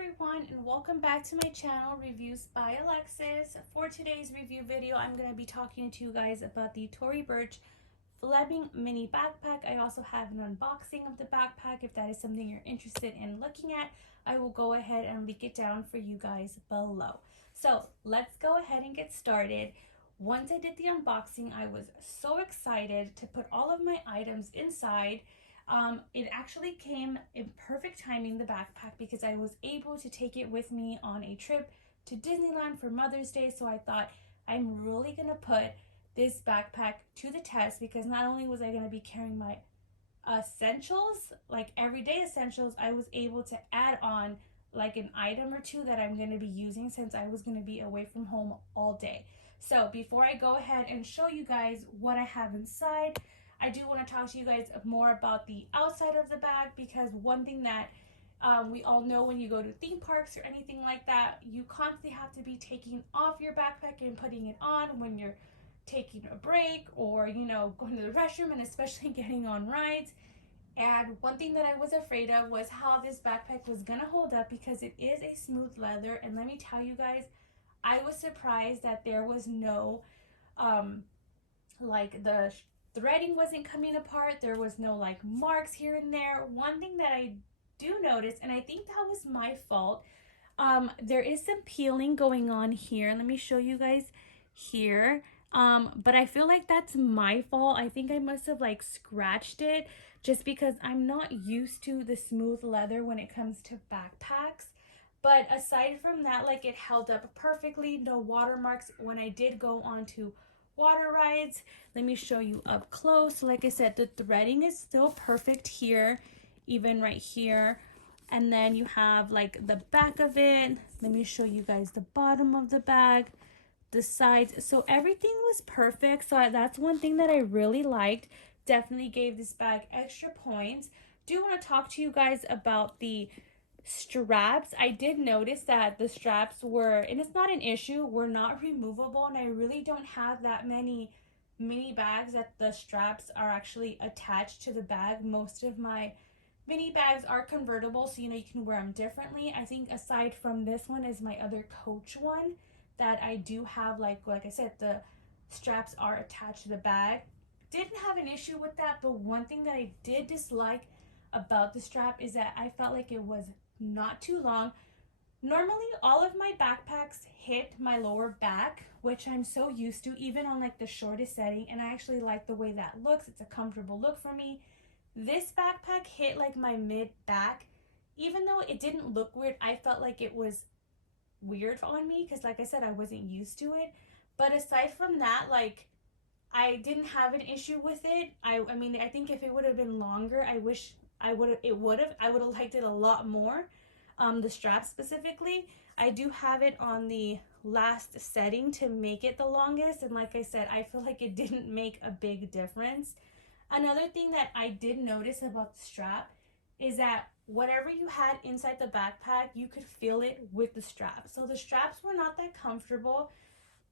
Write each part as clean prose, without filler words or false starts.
everyone, and welcome back to my channel, Reviews by Alexis. For today's review video, I'm going to be talking to you guys about the Tory Burch Fleming mini backpack. I also have an unboxing of the backpack. If that is something you're interested in looking at, I will go ahead and link it down for you guys below. So let's go ahead and get started. Once I did the unboxing, I was so excited to put all of my items inside. It actually came in perfect timing, the backpack, because I was able to take it with me on a trip to Disneyland for Mother's Day. So I thought, I'm really gonna put this backpack to the test, because not only was I gonna be carrying my essentials, like everyday essentials, I was able to add on like an item or two that I'm gonna be using since I was gonna be away from home all day. So before I go ahead and show you guys what I have inside, I do want to talk to you guys more about the outside of the bag, because one thing that we all know, when you go to theme parks or anything like that, you constantly have to be taking off your backpack and putting it on when you're taking a break or, you know, going to the restroom, and especially getting on rides. And one thing that I was afraid of was how this backpack was gonna hold up, because it is a smooth leather. And let me tell you guys, I was surprised that there was no like the threading wasn't coming apart. There was no like marks here and there. One thing that I do notice, and I think that was my fault, there is some peeling going on here. Let me show you guys here. But I feel like that's my fault. I think I must have like scratched it, just because I'm not used to the smooth leather when it comes to backpacks. But aside from that, like, it held up perfectly. No watermarks when I did go on to water rides. Let me show you up close. Like I said, the threading is still perfect here, even right here. And then you have like the back of it. Let me show you guys the bottom of the bag, the sides. So everything was perfect. So that's one thing that I really liked. Definitely gave this bag extra points. Do want to talk to you guys about the straps. I did notice that the straps were, and it's not an issue, were not removable, and I really don't have that many mini bags that the straps are actually attached to the bag. Most of my mini bags are convertible, so you know, you can wear them differently. I think aside from this one is my other Coach one that I do have, like I said, the straps are attached to the bag. Didn't have an issue with that, but one thing that I did dislike about the strap is that I felt like it was not too long. Normally all of my backpacks hit my lower back, which I'm so used to, even on like the shortest setting, and I actually like the way that looks. It's a comfortable look for me. This backpack hit like my mid back. Even though it didn't look weird, I felt like it was weird on me, because like I said, I wasn't used to it. But aside from that, like, I didn't have an issue with it. I mean, I think if it would have been longer, I wish I would have liked it a lot more. The strap specifically, I do have it on the last setting to make it the longest, and like I said, I feel like it didn't make a big difference. Another thing that I did notice about the strap is that whatever you had inside the backpack, you could feel it with the strap. So the straps were not that comfortable.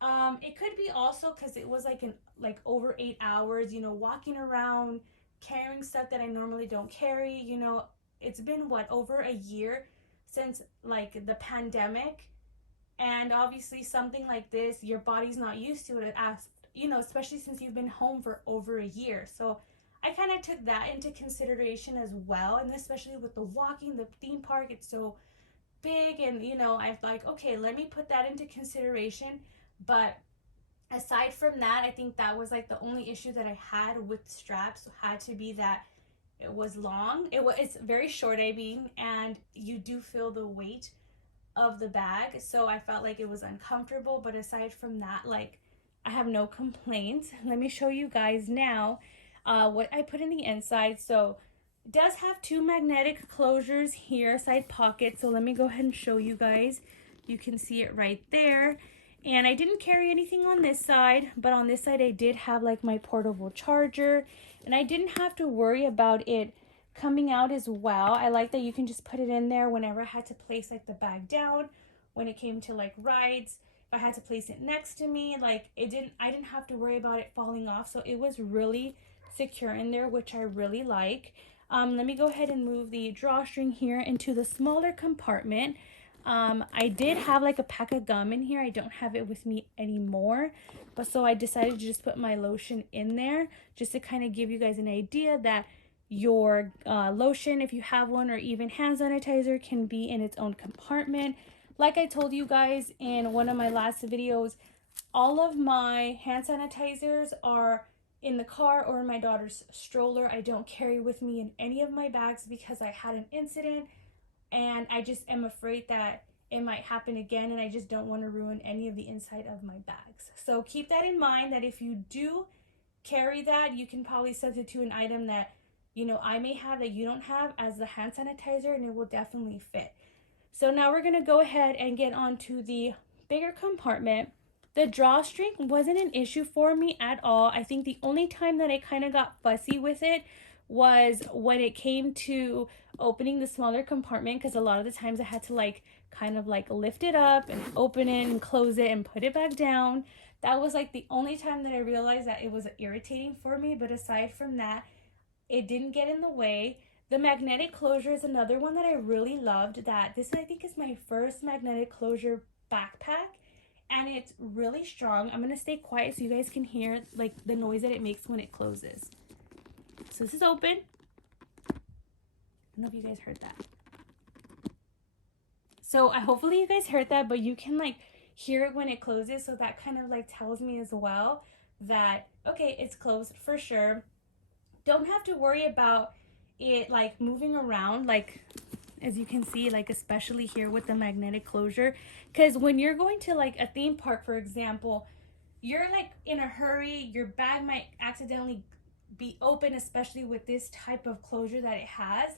It could be also because it was like over 8 hours, you know, walking around carrying stuff that I normally don't carry. You know, it's been what, over a year since like the pandemic, and obviously something like this, your body's not used to it, as you know, especially since you've been home for over a year. So I kind of took that into consideration as well, and especially with the walking, the theme park, it's so big, and you know, I like, okay, let me put that into consideration. But aside from that, I think that was like the only issue that I had with straps. Had to be that it was long. It's very short, I mean, and you do feel the weight of the bag. So I felt like it was uncomfortable. But aside from that, like, I have no complaints. Let me show you guys now what I put in the inside. So it does have two magnetic closures here, side pockets. So let me go ahead and show you guys. You can see it right there. And I didn't carry anything on this side, but on this side I did have like my portable charger, and I didn't have to worry about it coming out as well. I like that you can just put it in there whenever I had to place like the bag down. When it came to like rides, if I had to place it next to me, like I didn't have to worry about it falling off. So it was really secure in there, which I really like. Let me go ahead and move the drawstring here into the smaller compartment. I did have like a pack of gum in here. I don't have it with me anymore, but so I decided to just put my lotion in there just to kind of give you guys an idea that your lotion, if you have one, or even hand sanitizer, can be in its own compartment. Like I told you guys in one of my last videos, all of my hand sanitizers are in the car or in my daughter's stroller. I don't carry with me in any of my bags because I had an incident and I just am afraid that it might happen again, and I just don't want to ruin any of the inside of my bags. So keep that in mind, that if you do carry that, you can probably substitute an item that, you know, I may have that you don't have as the hand sanitizer, and it will definitely fit. So now we're going to go ahead and get on to the bigger compartment. The drawstring wasn't an issue for me at all. I think the only time that I kind of got fussy with it was when it came to opening the smaller compartment, because a lot of the times I had to like kind of like lift it up and open it and close it and put it back down. That was like the only time that I realized that it was irritating for me, but aside from that, it didn't get in the way. The magnetic closure is another one that I really loved. That this, I think, is my first magnetic closure backpack, and it's really strong. I'm gonna stay quiet so you guys can hear like the noise that it makes when it closes. So this is open. I don't know if you guys heard that. So hopefully you guys heard that, but you can like hear it when it closes. So that kind of like tells me as well that, okay, it's closed for sure. Don't have to worry about it like moving around, like as you can see, like especially here with the magnetic closure, because when you're going to like a theme park, for example, you're like in a hurry, your bag might accidentally be open, especially with this type of closure that it has.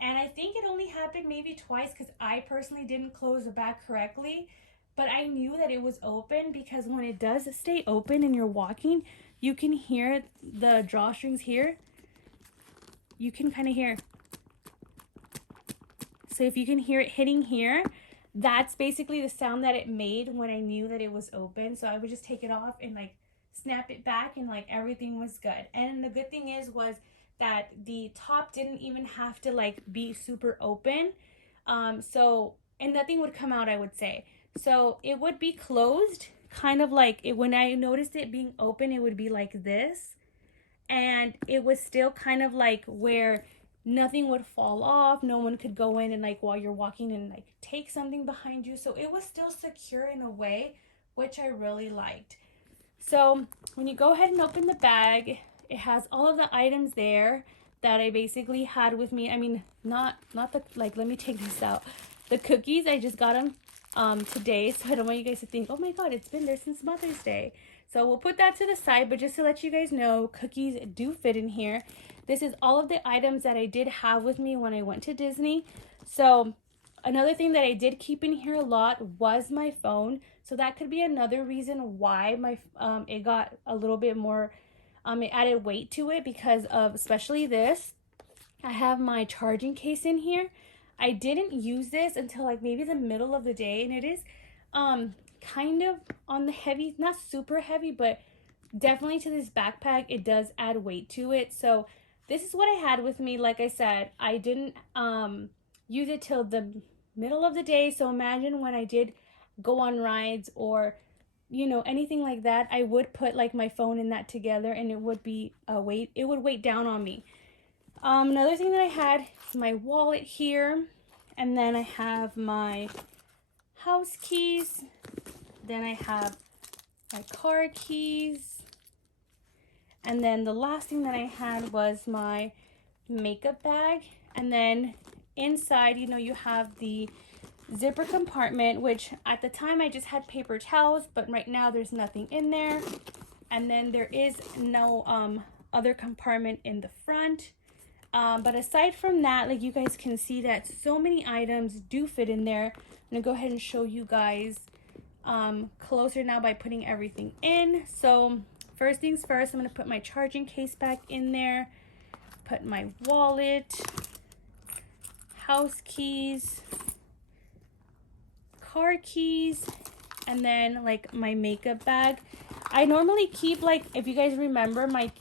And I think it only happened maybe twice because I personally didn't close the bag correctly, but I knew that it was open because when it does stay open and you're walking, you can hear the drawstrings here. You can kind of hear. So if you can hear it hitting here, that's basically the sound that it made when I knew that it was open. So I would just take it off and like snap it back, and like everything was good. And the good thing was that the top didn't even have to like be super open. And nothing would come out, I would say. So it would be closed, kind of like it, when I noticed it being open, it would be like this. And it was still kind of like where nothing would fall off. No one could go in and like while you're walking and like take something behind you. So it was still secure in a way, which I really liked. So when you go ahead and open the bag, it has all of the items there that I basically had with me. I mean, not the, like, let me take this out. The cookies, I just got them today, so I don't want you guys to think, oh my god, it's been there since Mother's Day. So we'll put that to the side, but just to let you guys know, cookies do fit in here. This is all of the items that I did have with me when I went to Disney. So another thing that I did keep in here a lot was my phone. So that could be another reason why my it got a little bit more, it added weight to it, because of especially this. I have my charging case in here. I didn't use this until like maybe the middle of the day, and it is kind of on the heavy, not super heavy, but definitely to this backpack, it does add weight to it. So this is what I had with me. Like I said, I didn't use it till the middle of the day. So imagine when I did go on rides or, you know, anything like that, I would put like my phone in that together, and it would be it would weight down on me. Another thing that I had is my wallet here, and then I have my house keys, then I have my car keys, and then the last thing that I had was my makeup bag. And then inside, you know, you have the zipper compartment, which at the time I just had paper towels, but right now there's nothing in there. And then there is no other compartment in the front. But aside from that, like you guys can see that so many items do fit in there. I'm gonna go ahead and show you guys closer now by putting everything in. So first things first, I'm gonna put my charging case back in there, put my wallet, house keys, car keys, and then like my makeup bag. I normally keep, like, if you guys remember, my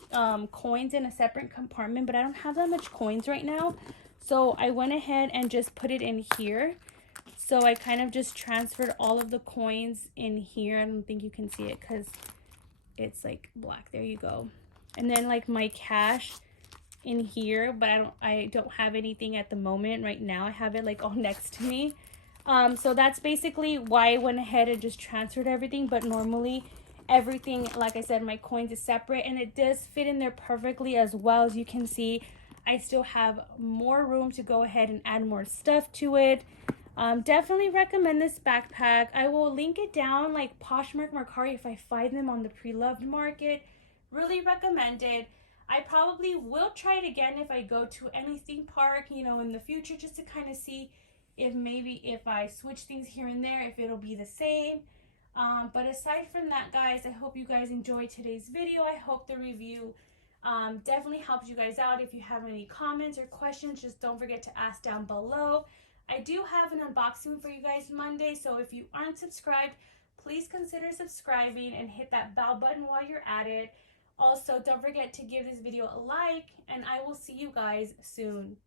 coins in a separate compartment, but I don't have that much coins right now, so I went ahead and just put it in here. So I kind of just transferred all of the coins in here. I don't think you can see it because it's like black. There you go. And then like my cash in here, but I don't have anything at the moment right now. I have it like all next to me. So that's basically why I went ahead and just transferred everything. But normally everything, like I said, my coins is separate, and it does fit in there perfectly. As well as you can see, I still have more room to go ahead and add more stuff to it. Definitely recommend this backpack. I will link it down, like Poshmark, Mercari, if I find them on the pre-loved market. Really recommend it. I probably will try it again if I go to any theme park, you know, in the future, just to kind of see if maybe if I switch things here and there, if it'll be the same. But aside from that, guys, I hope you guys enjoyed today's video. I hope the review definitely helps you guys out. If you have any comments or questions, just don't forget to ask down below. I do have an unboxing for you guys Monday, so if you aren't subscribed, please consider subscribing and hit that bell button while you're at it. Also, don't forget to give this video a like, and I will see you guys soon.